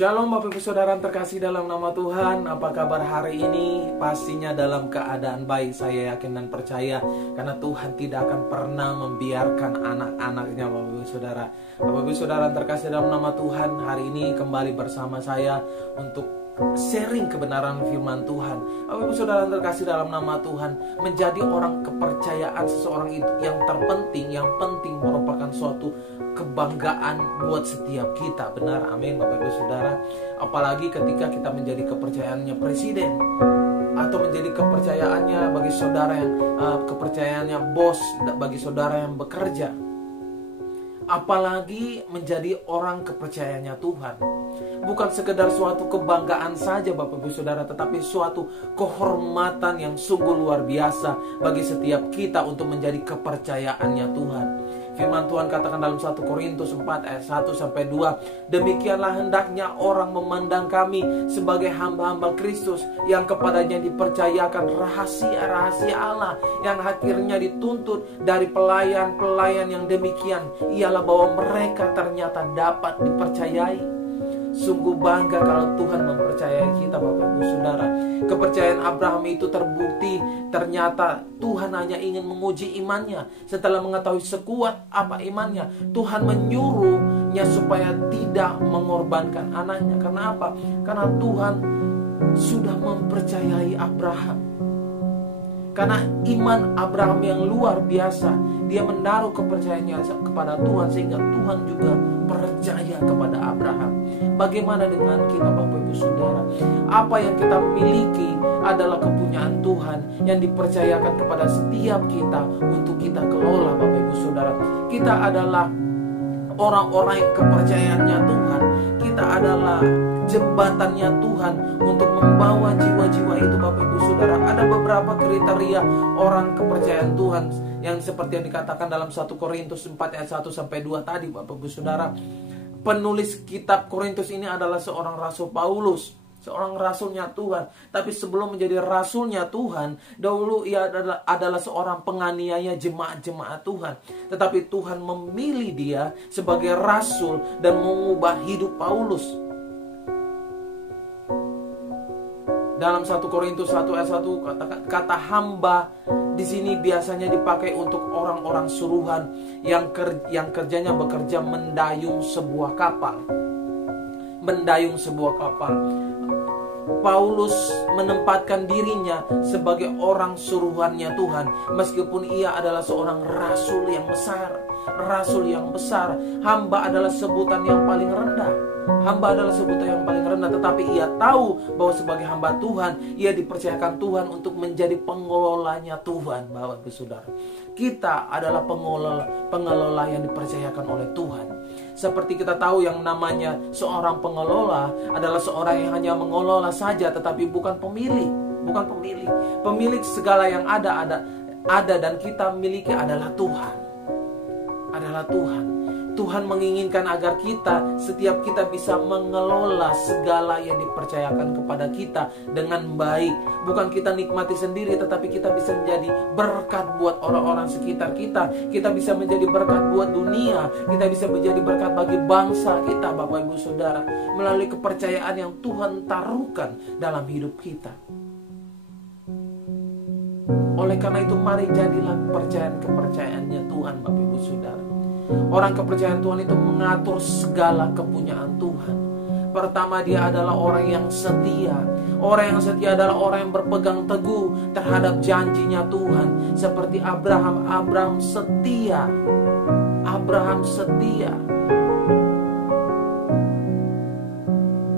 Shalom Bapak Ibu Saudara terkasih dalam nama Tuhan. Apa kabar hari ini? Pastinya dalam keadaan baik, saya yakin dan percaya. Karena Tuhan tidak akan pernah membiarkan anak-anaknya Bapak Ibu Saudara. Bapak Ibu Saudara terkasih dalam nama Tuhan, hari ini kembali bersama saya untuk sharing kebenaran firman Tuhan. Bapak Ibu Saudara terkasih dalam nama Tuhan, menjadi orang kepercayaan seseorang itu yang terpenting, yang penting merupakan suatu kebanggaan buat setiap kita. Benar, amin Bapak Ibu Saudara. Apalagi ketika kita menjadi kepercayaannya presiden, atau menjadi kepercayaannya bagi saudara yang kepercayaannya bos, bagi saudara yang bekerja. Apalagi menjadi orang kepercayaannya Tuhan. Bukan sekedar suatu kebanggaan saja Bapak Ibu Saudara, tetapi suatu kehormatan yang sungguh luar biasa bagi setiap kita untuk menjadi kepercayaannya Tuhan. Firman Tuhan katakan dalam 1 Korintus 4 ayat 1-2, demikianlah hendaknya orang memandang kami sebagai hamba-hamba Kristus yang kepadanya dipercayakan rahasia-rahasia Allah, yang akhirnya dituntut dari pelayan-pelayan yang demikian ialah bahwa mereka ternyata dapat dipercayai. Sungguh bangga kalau Tuhan mempercayai kita Bapak Ibu Saudara. Kepercayaan Abraham itu terbukti ternyata Tuhan hanya ingin menguji imannya. Setelah mengetahui sekuat apa imannya, Tuhan menyuruhnya supaya tidak mengorbankan anaknya. Karena apa? Karena Tuhan sudah mempercayai Abraham. Karena iman Abraham yang luar biasa, dia menaruh kepercayaannya kepada Tuhan, sehingga Tuhan juga percaya kepada Abraham. Bagaimana dengan kita Bapak Ibu Saudara? Apa yang kita miliki adalah kepunyaan Tuhan yang dipercayakan kepada setiap kita untuk kita kelola Bapak Ibu Saudara. Kita adalah orang-orang yang kepercayaannya Tuhan. Kita adalah jembatannya Tuhan untuk membawa jiwa-jiwa itu Bapak Ibu Saudara. Ada beberapa kriteria orang kepercayaan Tuhan yang seperti yang dikatakan dalam 1 Korintus 4 ayat 1-2 tadi Bapak Ibu Saudara. Penulis kitab Korintus ini adalah seorang Rasul Paulus, seorang rasulnya Tuhan. Tapi sebelum menjadi rasulnya Tuhan, dahulu ia adalah seorang penganiaya jemaat-jemaat Tuhan. Tetapi Tuhan memilih dia sebagai rasul dan mengubah hidup Paulus. Dalam 1 Korintus 1 ayat 1 kata hamba di sini biasanya dipakai untuk orang-orang suruhan yang kerjanya bekerja mendayung sebuah kapal. Mendayung sebuah kapal. Paulus menempatkan dirinya sebagai orang suruhannya Tuhan, meskipun ia adalah seorang rasul yang besar. Rasul yang besar, hamba adalah sebutan yang paling rendah. Hamba adalah sebutan yang paling rendah, tetapi ia tahu bahwa sebagai hamba Tuhan, ia dipercayakan Tuhan untuk menjadi pengelolanya Tuhan. Bapak Ibu Saudara, kita adalah pengelola yang dipercayakan oleh Tuhan. Seperti kita tahu yang namanya seorang pengelola adalah seorang yang hanya mengelola saja, tetapi bukan pemilik. Bukan pemilik. Pemilik segala yang ada dan kita miliki adalah Tuhan. Adalah Tuhan. Tuhan menginginkan agar setiap kita bisa mengelola segala yang dipercayakan kepada kita dengan baik. Bukan kita nikmati sendiri, tetapi kita bisa menjadi berkat buat orang-orang sekitar kita. Kita bisa menjadi berkat buat dunia. Kita bisa menjadi berkat bagi bangsa kita Bapak Ibu Saudara, melalui kepercayaan yang Tuhan taruhkan dalam hidup kita. Oleh karena itu, mari jadilah kepercayaannya Tuhan Bapak Ibu Saudara. Orang kepercayaan Tuhan itu mengatur segala kepunyaan Tuhan. Pertama, dia adalah orang yang setia. Orang yang setia adalah orang yang berpegang teguh terhadap janjinya Tuhan. Seperti Abraham. Abraham setia. Abraham setia.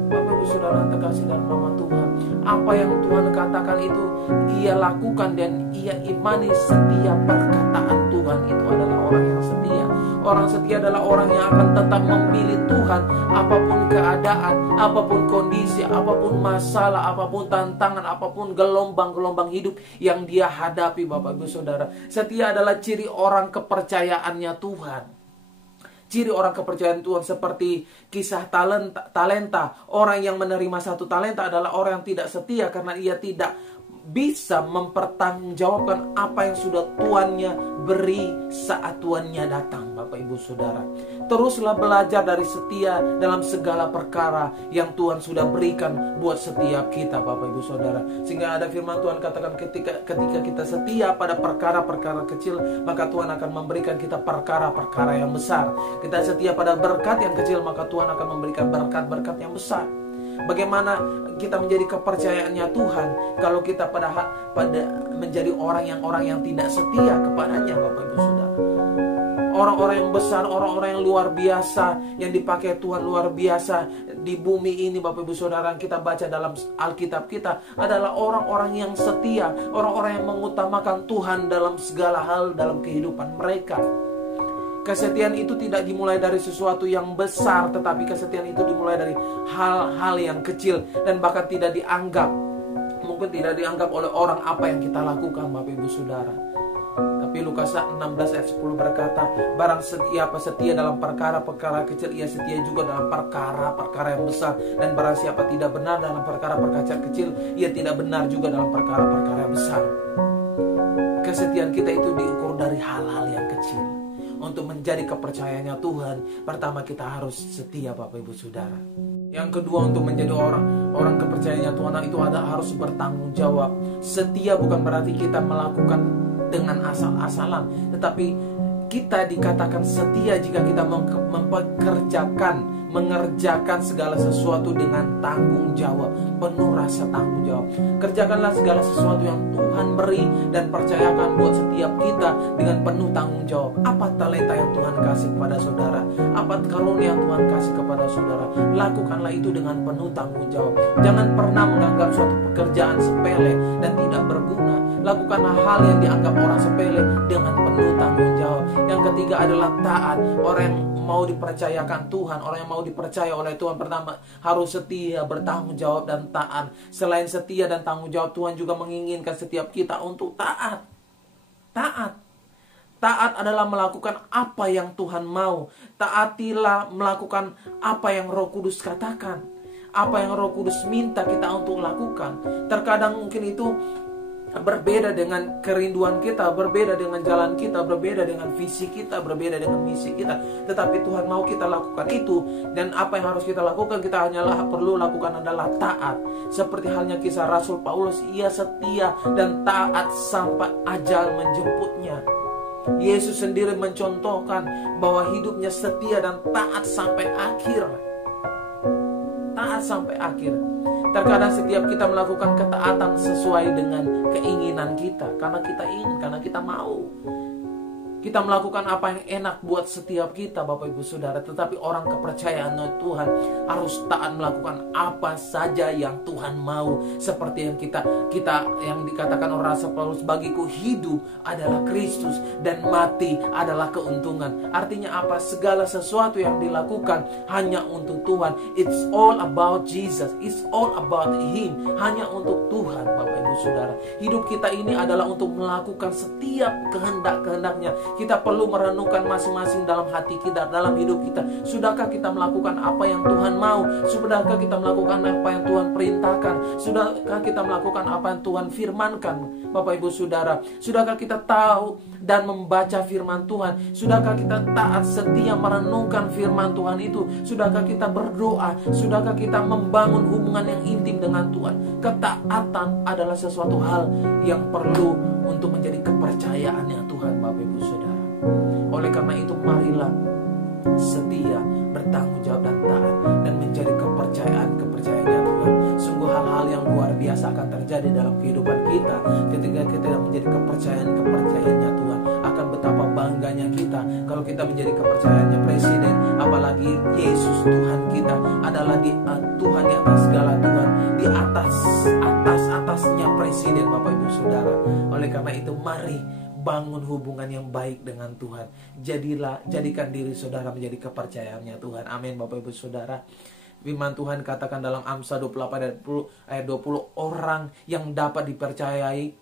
Bapak Ibu Saudara terkasih dalam nama Tuhan, apa yang Tuhan katakan itu ia lakukan dan ia imani. Setiap perkataan Tuhan itu adalah orang yang setia. Orang setia adalah orang yang akan tetap memilih Tuhan, apapun keadaan, apapun kondisi, apapun masalah, apapun tantangan, apapun gelombang-gelombang hidup yang dia hadapi Bapak Ibu Saudara. Setia adalah ciri orang kepercayaannya Tuhan. Ciri orang kepercayaan Tuhan seperti kisah talenta. Orang yang menerima 1 talenta adalah orang yang tidak setia karena ia tidak bisa mempertanggungjawabkan apa yang sudah tuannya beri saat tuannya datang. Bapak Ibu Saudara, teruslah belajar dari setia dalam segala perkara yang Tuhan sudah berikan buat setiap kita, Bapak Ibu Saudara. Sehingga ada firman Tuhan katakan, ketika kita setia pada perkara-perkara kecil, maka Tuhan akan memberikan kita perkara-perkara yang besar. Kita setia pada berkat yang kecil, maka Tuhan akan memberikan berkat-berkat yang besar. Bagaimana kita menjadi kepercayaannya Tuhan kalau kita pada menjadi orang yang tidak setia kepadanya, Bapak Ibu Saudara. Orang-orang yang besar, orang-orang yang luar biasa, yang dipakai Tuhan luar biasa di bumi ini, Bapak Ibu Saudara, yang kita baca dalam Alkitab kita adalah orang-orang yang setia, orang-orang yang mengutamakan Tuhan dalam segala hal dalam kehidupan mereka. Kesetiaan itu tidak dimulai dari sesuatu yang besar, tetapi kesetiaan itu dimulai dari hal-hal yang kecil dan bahkan tidak dianggap, mungkin tidak dianggap oleh orang apa yang kita lakukan, Bapak Ibu Saudara. Tapi Lukas 16 ayat 10 berkata, barang siapa setia dalam perkara-perkara kecil, ia setia juga dalam perkara-perkara yang besar. Dan barang siapa tidak benar dalam perkara-perkara kecil, ia tidak benar juga dalam perkara-perkara yang besar. Kesetiaan kita itu diukur dari hal-hal yang kecil. Untuk menjadi kepercayaannya Tuhan, pertama kita harus setia, Bapak Ibu Saudara. Yang kedua, untuk menjadi orang kepercayaannya Tuhan itu harus bertanggung jawab. Setia bukan berarti kita melakukan dengan asal-asalan, tetapi kita dikatakan setia jika kita mengerjakan segala sesuatu dengan tanggung jawab, penuh rasa tanggung jawab. Kerjakanlah segala sesuatu yang Tuhan beri dan percayakan buat setiap kita dengan penuh tanggung jawab. Apa talenta yang Tuhan kasih kepada saudara, apa karunia yang Tuhan kasih kepada saudara, lakukanlah itu dengan penuh tanggung jawab. Jangan pernah menganggap suatu pekerjaan sepele dan tidak berguna. Lakukanlah hal yang dianggap orang sepele dengan penuh tanggung jawab. Yang ketiga adalah taat. Orang yang mau dipercayakan Tuhan, orang yang mau dipercaya oleh Tuhan, pertama harus setia, bertanggung jawab dan taat. Selain setia dan tanggung jawab, Tuhan juga menginginkan setiap kita untuk taat. Taat adalah melakukan apa yang Tuhan mau. Taatilah melakukan apa yang Roh Kudus katakan, apa yang Roh Kudus minta kita untuk lakukan. Terkadang mungkin itu berbeda dengan kerinduan kita, berbeda dengan jalan kita, berbeda dengan visi kita, berbeda dengan misi kita. Tetapi Tuhan mau kita lakukan itu. Dan apa yang harus kita lakukan, kita hanyalah perlu lakukan adalah taat. Seperti halnya kisah Rasul Paulus, ia setia dan taat sampai ajal menjemputnya. Yesus sendiri mencontohkan bahwa hidupnya setia dan taat sampai akhir. Taat sampai akhir. Terkadang setiap kita melakukan ketaatan sesuai dengan keinginan kita, karena kita ingin, karena kita mau. Kita melakukan apa yang enak buat setiap kita, Bapak Ibu Saudara. Tetapi orang kepercayaan Tuhan harus taat melakukan apa saja yang Tuhan mau. Seperti yang kita yang dikatakan oleh Rasul Paulus, bagiku hidup adalah Kristus dan mati adalah keuntungan. Artinya apa? Segala sesuatu yang dilakukan hanya untuk Tuhan. It's all about Jesus. It's all about Him. Hanya untuk Tuhan, Bapak Ibu Saudara. Hidup kita ini adalah untuk melakukan setiap kehendak-kehendaknya. Kita perlu merenungkan masing-masing dalam hati kita, dalam hidup kita. Sudahkah kita melakukan apa yang Tuhan mau? Sudahkah kita melakukan apa yang Tuhan perintahkan? Sudahkah kita melakukan apa yang Tuhan firmankan, Bapak Ibu Saudara? Sudahkah kita tahu dan membaca firman Tuhan? Sudahkah kita taat setia merenungkan firman Tuhan itu? Sudahkah kita berdoa? Sudahkah kita membangun hubungan yang intim dengan Tuhan? Ketaatan adalah sesuatu hal yang perlu untuk menjadi kepercayaannya Tuhan, Bapak Ibu Saudara. Oleh karena itu, marilah setia, bertanggung jawab dan taat, dan menjadi kepercayaannya Tuhan. Sungguh hal-hal yang luar biasa akan terjadi dalam kehidupan kita ketika kita menjadi kepercayaannya Tuhan. Akan betapa bangganya kita kalau kita menjadi kepercayaannya Presiden, apalagi Yesus Tuhan kita adalah Tuhan di atas segala Tuhan, di atasnya Presiden, Bapak Ibu Saudara. Oleh karena itu, mari bangun hubungan yang baik dengan Tuhan. Jadikan diri saudara menjadi kepercayaannya Tuhan. Amin, Bapak Ibu Saudara. Firman Tuhan katakan dalam Amsal 28 ayat 20, orang yang dapat dipercayai,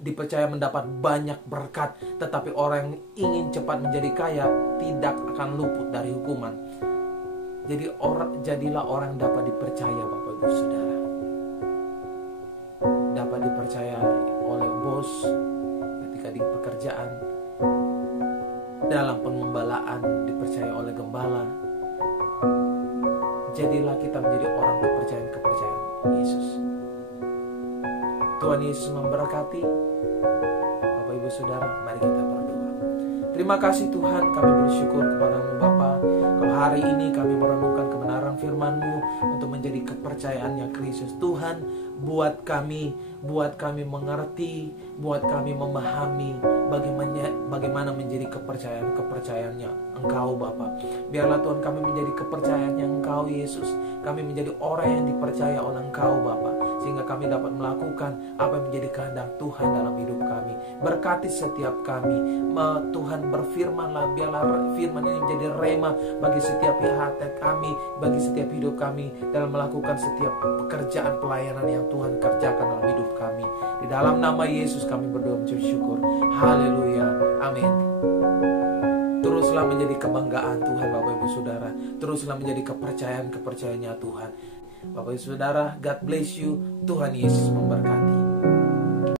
dipercaya mendapat banyak berkat, tetapi orang yang ingin cepat menjadi kaya tidak akan luput dari hukuman. Jadi jadilah orang yang dapat dipercaya, Bapak Ibu Saudara. dapat dipercayai oleh bos, ketika di pekerjaan, dalam penggembalaan dipercaya oleh gembala. Jadilah kita menjadi orang kepercayaan Yesus. Tuhan Yesus memberkati. Bapak Ibu Saudara, mari kita berdoa. Terima kasih Tuhan, kami bersyukur kepada-Mu Bapa. Kalau hari ini kami merenungkan kebenaran firman-Mu untuk menjadi kepercayaannya Kristus. Tuhan, buat kami mengerti, buat kami memahami bagaimana menjadi kepercayaannya Engkau Bapa. Biarlah Tuhan kami menjadi kepercayaannya Engkau Yesus. Kami menjadi orang yang dipercaya oleh Engkau Bapa, sehingga kami dapat melakukan apa yang menjadi kehendak Tuhan dalam hidup kami. Berkati setiap kami, Tuhan berfirmanlah, biarlah firman ini menjadi rema bagi setiap hati kami, bagi setiap hidup kami, dalam melakukan setiap pekerjaan pelayanan yang Tuhan kerjakan dalam hidup kami. Di dalam nama Yesus kami berdoa mengucap syukur. Haleluya, amin. Teruslah menjadi kebanggaan Tuhan Bapak Ibu Saudara. Teruslah menjadi kepercayaannya Tuhan. Bapak Ibu Saudara, God bless you. Tuhan Yesus memberkati.